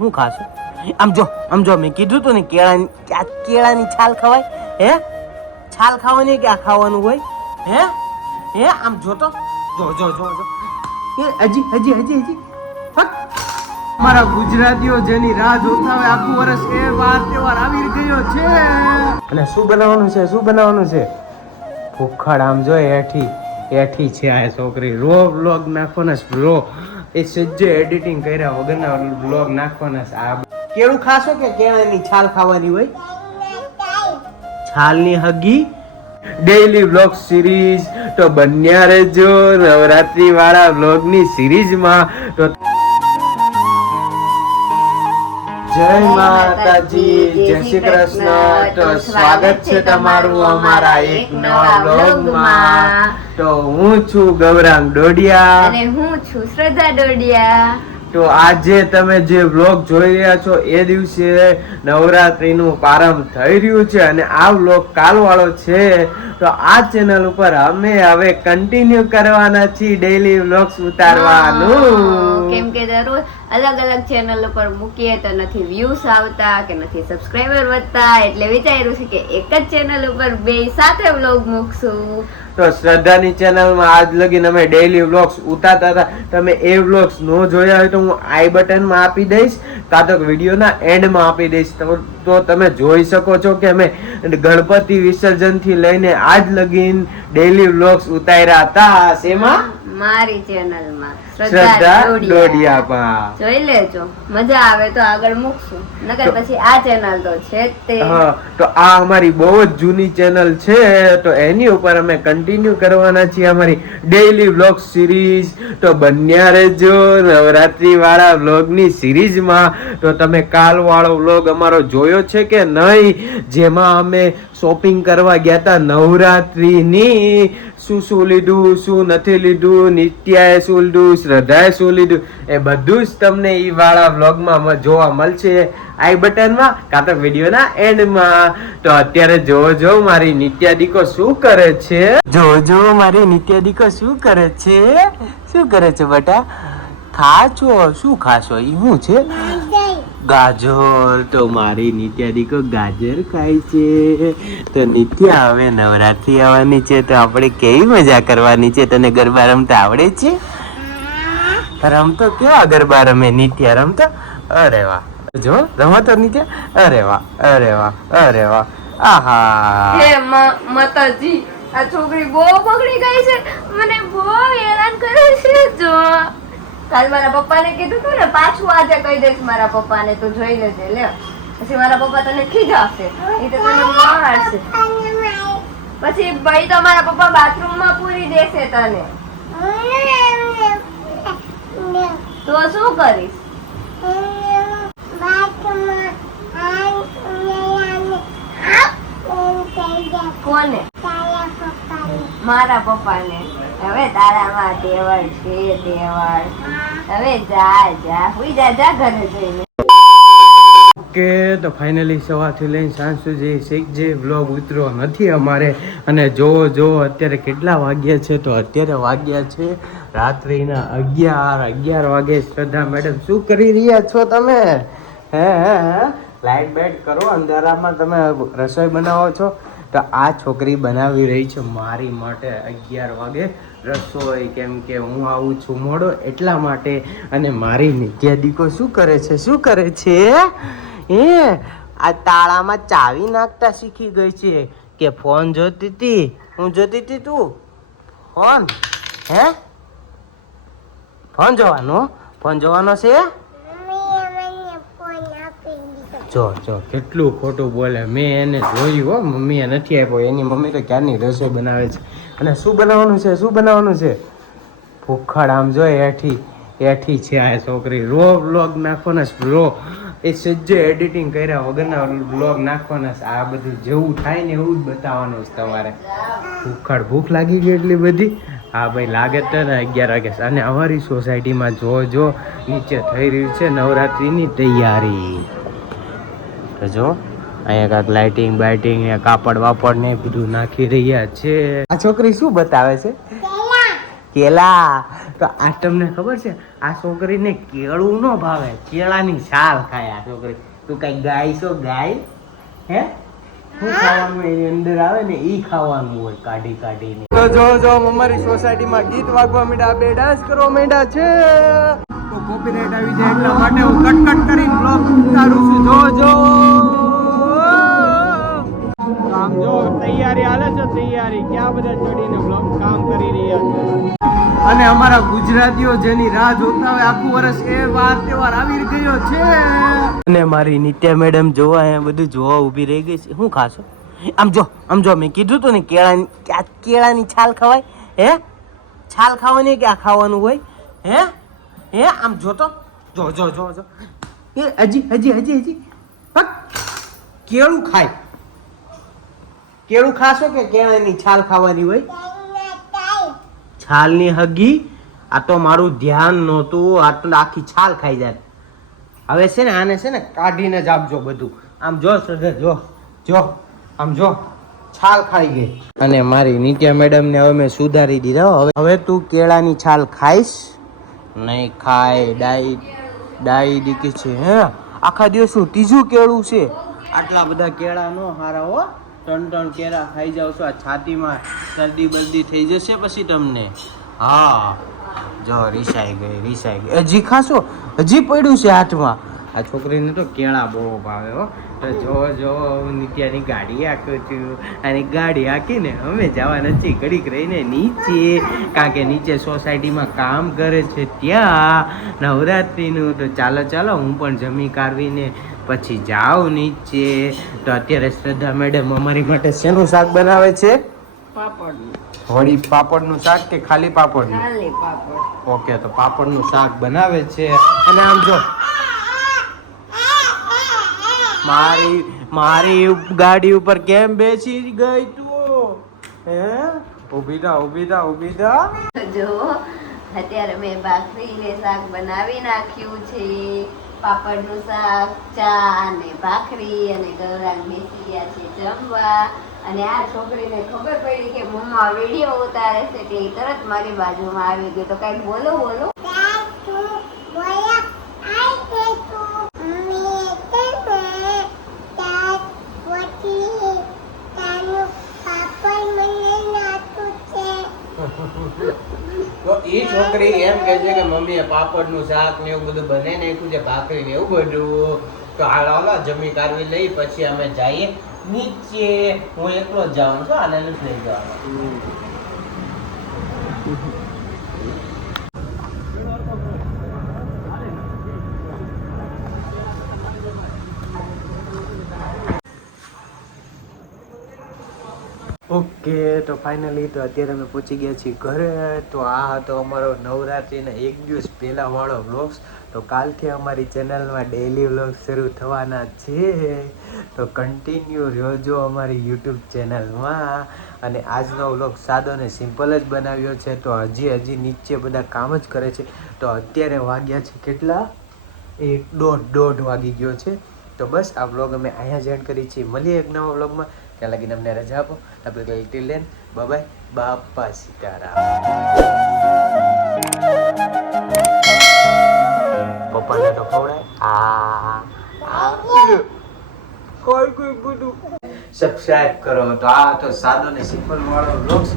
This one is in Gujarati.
હું ખાશું? આમ જો મેં કીધું તું ને કેળાની છાલ ખવાય. હે છાલ ખાવાની કે આ ખાવાનું હોય? હે આમ જો તો જો એ હજી મારા ગુજરાતીઓ જેની રાહ જોતા હોય આખું વર્ષ એ વાર તહેવાર આવી ગયો છે. અને શું બનાવવાનું છે? ભૂખડ આમ જો એઠી છે આ છોકરી. વ્લોગ નાખવાના બ્રો, એ સજ્જે એડિટિંગ કર્યા વગરના વ્લોગ નાખવાના. આ કેળું ખાશો કે કેળાની છાલ ખાવાની હોય? છાલની હગી. ડેઈલી વ્લોગ સિરીઝ તો બન્યા રહેજો નવરાત્રી વાળા વ્લોગની સિરીઝમાં. તો જય માતાજી, જય શ્રી કૃષ્ણ. તો સ્વાગત છે તમારું અમારા એક નવા વ્લોગમાં. તો હું છું ગૌરાંગ ડોડિયા અને હું છું શ્રદ્ધા ડોડિયા. તો આજે તમે જે વ્લોગ જોઈ રહ્યા છો એ દિવસે નવરાત્રીનું પ્રારંભ થઈ રહ્યું છે અને આ વ્લોગ કાલવાળો છે. તો આ ચેનલ ઉપર અમે હવે કન્ટિન્યુ કરવાના છીએ ડેઈલી વ્લોગ્સ ઉતારવાનું. કેમ કે દરરોજ અલગ અલગ ચેનલ ઉપર મૂકીએ તો નથી વ્યૂઝ આવતા કે નથી સબસ્ક્રાઇબર વધતા, એટલે વિચાર્યું છે કે એક જ ચેનલ ઉપર બે સાથે વ્લોગ મૂકશું. તો શ્રદ્ધાની ચેનલમાં આજ લગીને અમે ડેઈલી વ્લોગ્સ ઉતારતા હતા. તમે એ વ્લોગ્સ ન જોયા હોય તો હું આઈ બટનમાં આપી દઈશ કાં તો વિડીયોના એન્ડમાં આપી દઈશ. તો તમે જોઈ શકો છો કે અમે ગણપતિ વિસર્જન થી લઈને આજ લગીન ડેઈલી વ્લોગ્સ ઉતાર્યા હતા. શેમાં? મારી ચેનલમાં શ્રદ્ધા ડોડિયામાં. જોઈ લેજો, મજા આવે તો આગળ મૂકશું, નકર પછી આ ચેનલ તો છે જ તે. તો આ અમારી બહુ જ જૂની ચેનલ છે તો એની ઉપર અમે કન્ટિન્યુ કરવાના છીએ અમારી ડેઈલી વ્લોગ સિરીઝ. તો બન્યા રહેજો નવરાત્રી વાળા વ્લોગની સિરીઝમાં. તો તમે કાલ વાળો વ્લોગ અમારો જોયો છે કે નહીં, જેમાં અમે શોપિંગ કરવા ગયા હતા નવરાત્રીની. શું લીધું, શું નથી લીધું, નિત્યાએ શું લીધું, શ્રદ્ધાએ શું લીધું, એ બધું જ તમને ઈ વાળા વ્લોગમાં જોવા મળશે આઈ બટનમાં કાં તો વિડીયોના એન્ડમાં. તો અત્યારે જો મારી નિત્યા દીકો શું કરે છે. જો મારી નિત્યા દીકો શું કરે છે બેટા? ખાચો શું ખાશો? ઈ શું છે? ગાજર. તો મારી નિત્યા દીકો ગાજર ખાય છે. તો નિત્યા હવે નવરાત્રી આવવાની છે તો આપણે કેવી મજા કરવાની છે? તને ગરબા રમતા આવડે છે? રમતો કેવા ગરબા રમે નિત્યા? રમતો? અરે વાહ, જો રમતો નિત્યા. અરે વાહ. આહા હે માતાજી, આ છોકરી બહુ બગડી ગઈ છે, મને બહુ હેરાન કરે છે. જો કાલ મારા પપ્પાને કીધું તું ને, પાછું આજે કહી દઈશ મારા પપ્પાને, તો જોઈ લેજે. લે પછી મારા પપ્પા તને ખીજાશે, એ તો તને મારશે. પછી ભાઈ તો મારા પપ્પા બાથરૂમમાં પૂરી દેશે તને. તો શું કરીશ? કોને? મારા પપ્પાને. હવે તારામાં તેવડ છે તેવડ. હવે જા હુઈ જા ઘરે જઈને. ઓકે, તો ફાઇનલી સવારથી લઈને સાંજ સુધી જે વ્લોગ ઉતર્યો નથી અમારે. અને જો અત્યારે કેટલા વાગ્યા છે? તો અત્યારે વાગ્યા છે રાત્રિના 11 વાગે. શ્રદ્ધા મેડમ શું કરી રહ્યા છો તમે? હે લાઈટ બેટ કરો, અંધારામાં તમે રસોઈ બનાવો છો. તો આ છોકરી બનાવી રહી છે મારી માટે 11 વાગે રસોઈ, કેમ કે હું આવું છું મોડો એટલા માટે. અને મારી નિત્યા દીકો શું કરે છે? આ તાળામાં ચાવી નાખતા શીખી ગઈ છે કે ફોન જોતી હતી? હું જોતી હતી તું ફોન? ફોન જોવાનો છે? જો કેટલું ખોટું બોલે. મેં એને જોયું હો, મમ્મીએ નથી આપ્યો. એની મમ્મી તો ક્યારની રસોઈ બનાવે છે. અને શું બનાવવાનું છે? ભૂખડ આમ જો એઠી છે આ છોકરી. વ્લોગ નાખવાના બ્રો, એ સજ્જે એડિટિંગ કર્યા વગરના વ્લોગ નાખવાના. આ બધું જેવું થાય ને એવું જ બતાવવાનું છે તમારે. ભૂખડ ભૂખ લાગી ગઈ એટલી બધી. હા ભાઈ, લાગે તો ને 11 વાગે. અને અમારી સોસાયટીમાં જો નીચે થઈ રહ્યું છે નવરાત્રીની તૈયારી. તો જો અહીંયા કાંઈક લાઇટિંગ બાઇટિંગ ને કાપડ વાપડ ને બધું નાખી રહ્યા છે. આ છોકરી શું બતાવે છે? કેલા. તો આ તમને ખબર છે આ છોકરીને કેળું ન ભાવે, કેળાની છાલ ખાય આ છોકરી. તું કઈ ગાય છો ગાય? હે શું ખાવાનું એની અંદર આવે ને ઈ ખાવાનું હોય કાઢી કાઢીને. તો જો અમારી સોસાયટીમાં ગીત વાગવા માંડ્યા, બે ડાન્સ કરવા માંડ્યા છે. તો કોપીરાઇટ આવી જાય એટલા માટે હું કટ કરીને બ્લોગ ઉતારું છું. જો આમ જો તૈયારી હાલે છે, તૈયારી ક્યાં બધા ચડીને બ્લોગ કામ કરી રહ્યા છે. અને અમારા ગુજરાતીઓ જેની રાહ જોતા હોય આખું વર્ષ, એ વાર તહેવાર આવી ગયો છે. અને મારી નિત્યા મેડમ જોવા અહીંયા બધું જોવા ઊભી રહી ગઈ છે. શું ખાશો? આમ જો મેં કીધું તું ને કેળાની છાલ ખવાય. હે છાલ ખાવાની કે આ ખાવાનું હોય? હે આમ જોતો જો એ હજી કેળું ખાય. કેળું ખાશો કે કેળાની છાલ ખાવાની હોય? છાલની હગી. આ તો મારું ધ્યાન નહોતું, આટલું આખી છાલ ખાઈ જાય. હવે છે ને આને છે ને કાઢીને જ આપજો બધું. આમ જો શ્રદ્ધા જો આમ જો છાલ ખાઈ ગઈ. અને મારી નિત્યા મેડમ ને હવે મેં સુધારી દીધા. હવે તું કેળાની છાલ ખાઈશ નહીં? ખાય ડાઈ દીકી છે. હે આખા દિવસનું ત્રીજું કેળું છે. આટલા બધા કેળા નો હારા હો. 3 કેળા ખાઈ જાવ છો, આ છાતીમાં શરદી બરદી થઈ જશે પછી તમને. હા જો રીસાઈ ગઈ. હજી ખાશો? હજી પડ્યું છે હાથમાં. આ છોકરીને તો કેળા બહુ ભાવે હો. તો જો નિત્યાની ગાડી હાંકું છું, અને ગાડી હાંકીને અમે જવાના છીએ ઘડીક રહીને નીચે, કારણ કે નીચે સોસાયટીમાં કામ કરે છે ત્યાં નવરાત્રિનું. તો ચાલો હું પણ જમી કાઢવીને પછી જાઉં નીચે. તો અત્યારે શ્રદ્ધા મેડમ અમારી માટે શેનું શાક બનાવે છે? વળી પાપડનું શાક કે ખાલી પાપડનું? ખાલી પાપડ. ઓકે, તો પાપડનું શાક બનાવે છે. અને આમ જો મારી ગાડી ઉપર કેમ બેસી ગઈ તું? હે ઊભી થા. જો અત્યારે મેં ભાખરી ને શાક બનાવી નાખ્યું છે. પાપડનું શાક, ચા અને ભાખરી, અને ગૌરાંગ બેસી ગયા છે જમવા. અને આ છોકરીને ખબર પડી કે મમ્મા વિડીયો ઉતારે છે, એટલે ઈ તરત મારી બાજુમાં આવી ગઈ. તો કઈ બોલો. તો એ છોકરી એમ કહે છે કે મમ્મીએ પાપડનું શાક ને એવું બધું બને નાખ્યું છે, ભાખરી ને એવું બધું. તો હાલો જમી કાઢવી લઈ પછી અમે જઈએ નીચે. હું એકલો જ જાઉં છું, આને નથી લઈ જવાનો. ઓકે, તો ફાઇનલી તો અત્યારે અમે પહોંચી ગયા છીએ ઘરે. તો આ હતો અમારો નવરાત્રિના 1 દિવસ પહેલા વાળો વ્લોગ્સ. તો કાલથી અમારી ચેનલમાં ડેઈલી વ્લોગ શરૂ થવાના છે. તો કન્ટિન્યુ રહેજો અમારી યુટ્યુબ ચેનલમાં. અને આજનો વ્લોગ સાદો ને સિમ્પલ જ બનાવ્યો છે. તો હજી નીચે બધા કામ જ કરે છે. તો અત્યારે વાગ્યા છે કેટલા? 1:30 વાગી ગયો છે. તો બસ આ વ્લોગ અમે અહીંયા જ એન્ડ કરી છીએ. મળીએ એક નવા વ્લોગમાં. ત્યાં લગીને અમને રજા આપો. આપણે ટિલ દેન બાય બાપા સીતારામ. પપ્પાને તો ખવડાય કોઈ બધું સબસ્ક્રાઇબ કરો. તો આ તો સાદો ને સિમ્પલ વાળો વ્લોગ્સ.